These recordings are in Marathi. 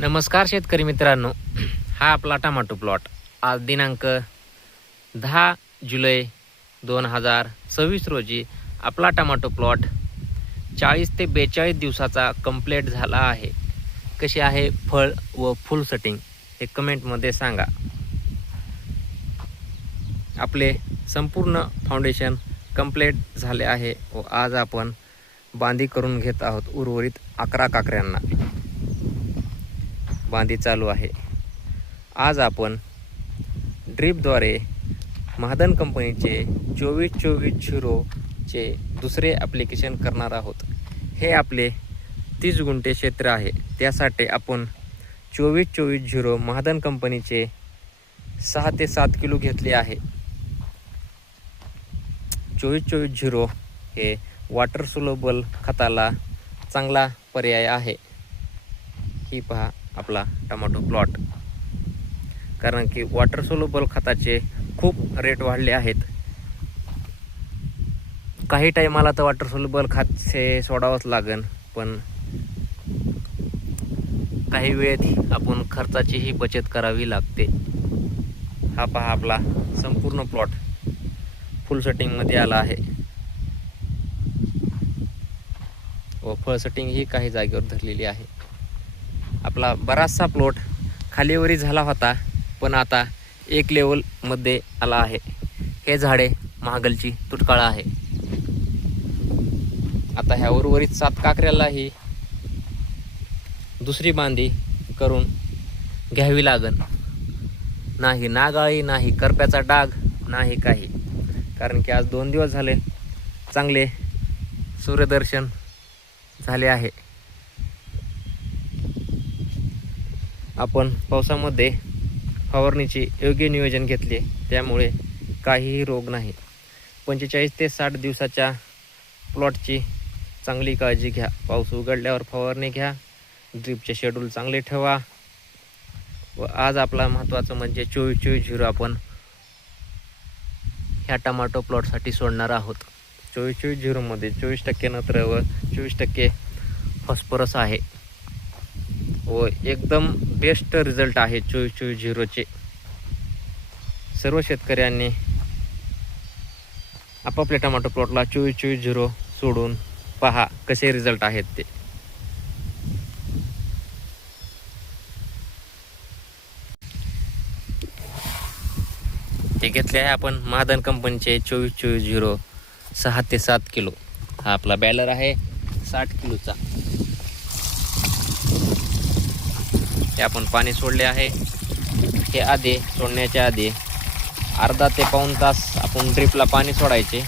नमस्कार शेतकरी मित्रांनो, हा आपला टमाटो प्लॉट आज दिनांक 10 जुलै 2026 रोजी आपला टमाटो प्लॉट 40 ते 42 दिवसाचा कंप्लीट झाला आहे. कशी आहे फळ व फुल सेटिंग हे कमेंटमध्ये सांगा. आपले संपूर्ण फाउंडेशन कंप्लीट झाले आहे व आज आपण बांधी करून घेत आहोत. उर्वरित 11 काकऱ्यांना बांधी चालू आहे. आज आपण ड्रीपद्वारे महादन कंपनीचे 24-24-0 चे दुसरे ॲप्लिकेशन करणार आहोत. हे आपले 30 गुंठे क्षेत्र आहे. त्यासाठी आपण 24-24-0 महादन कंपनीचे 6 ते 7 किलो घेतले आहे. 24-24-0 हे वॉटर सोल्युबल खताला चांगला पर्याय आहे. ही पहा आपला टमाटो प्लॉट, कारण की वॉटर सोल्युबल खताचे खूप रेट वाढले आहेत. काही टायमाला तर वॉटर सोल्युबल खत सोडावंच लागेल, पण काही वेळेत आपण खर्चाचीही बचत करावी लागते. हा पहा आपला संपूर्ण प्लॉट फुल सेटिंगमध्ये आला आहे व फळ सेटिंग ही काही जागेवर धरलेली आहे. आपला बराचसा प्लॉट खालीवरी झाला होता, पण आता एक लेवलमध्ये आला आहे. हे झाडे महागलची तुटकाळ आहे. आता ह्या उर्वरित 7 काकऱ्यालाही दुसरी बांधी करून घ्यावी लागेल. नाही नागाळी, नाही करप्याचा डाग, नाही काही, कारण की आज 2 दिवस झाले चांगले सूर्यदर्शन झाले आहे. आपण पावसामध्ये फवारणीचे योग्य नियोजन घेतले, त्यामुळे काहीही रोग नाही. 45 ते 60 दिवसाच्या प्लॉटची चांगली काळजी घ्या. पाऊस उघडल्यावर फवारणी घ्या. ड्रीपचे शेड्यूल चांगले ठेवा. व आज आपला महत्त्वाचं म्हणजे 24-24-0 आपण ह्या टमाटो प्लॉटसाठी सोडणार आहोत. 24-24-0 मध्ये 24% नत्र व 24% फॉस्फरस आहे व एकदम बेस्ट रिझल्ट आहे 24-24-0 चे. सर्व शेतकऱ्यांनी आपापल्या टमाटो प्लॉटला 24-24-0 सोडून पहा कसे रिझल्ट आहेत ते. हे घेतले आहे आपण महादन कंपनीचे 24-24-0 6 ते 7 किलो. हा आपला बॅलर आहे 60 किलोचा. हे आपण पाणी सोडले आहे. हे आधी सोडण्याच्या आधी अर्धा ते पाऊण तास आपण ड्रिपला पाणी सोडायचे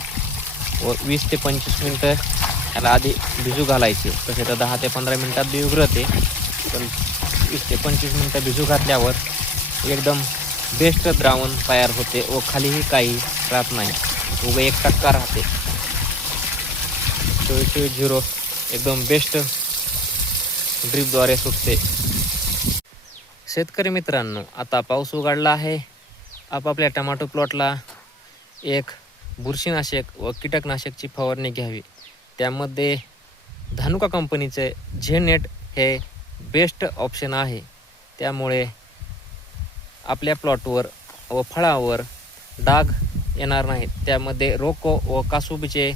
व 20 ते 25 मिनटं ह्याला आधी भिजू घालायचे. तसे तर 10 ते 15 मिनटात बी उघडते, पण 20 ते 25 मिनटं भिजू घातल्यावर एकदम बेस्ट द्रावण तयार होते व खालीही काही राहत नाही, उगा 1% राहते. 24-24-0 एकदम बेस्ट ड्रिपद्वारे सुटते. शेतकरी मित्रांनो, आता पाऊस उघडला आहे. आपापल्या टमाटो प्लॉटला एक बुरशीनाशक व कीटकनाशकची फवारणी घ्यावी. त्यामध्ये धानुका कंपनीचे झेनेट हे बेस्ट ऑप्शन आहे. त्यामुळे आपल्या प्लॉटवर व फळावर डाग येणार नाहीत. त्यामध्ये रोको व कासुबीचे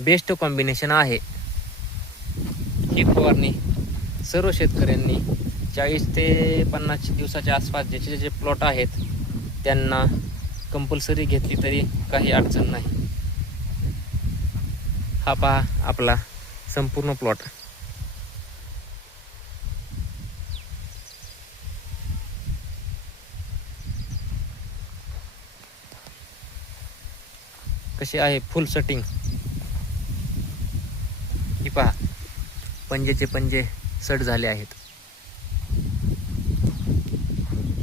बेस्ट कॉम्बिनेशन आहे. ही फवारणी सर्व शेतकऱ्यांनी 40 ते 50 दिवसाच्या आसपास ज्याचे जे प्लॉट आहेत त्यांना कंपल्सरी घेतली तरी काही अडचण नाही. हा पहा आपला संपूर्ण प्लॉट. कशी आहे फुल सेटिंग ही पहा. पंजेचे पंजे सड झाले आहेत.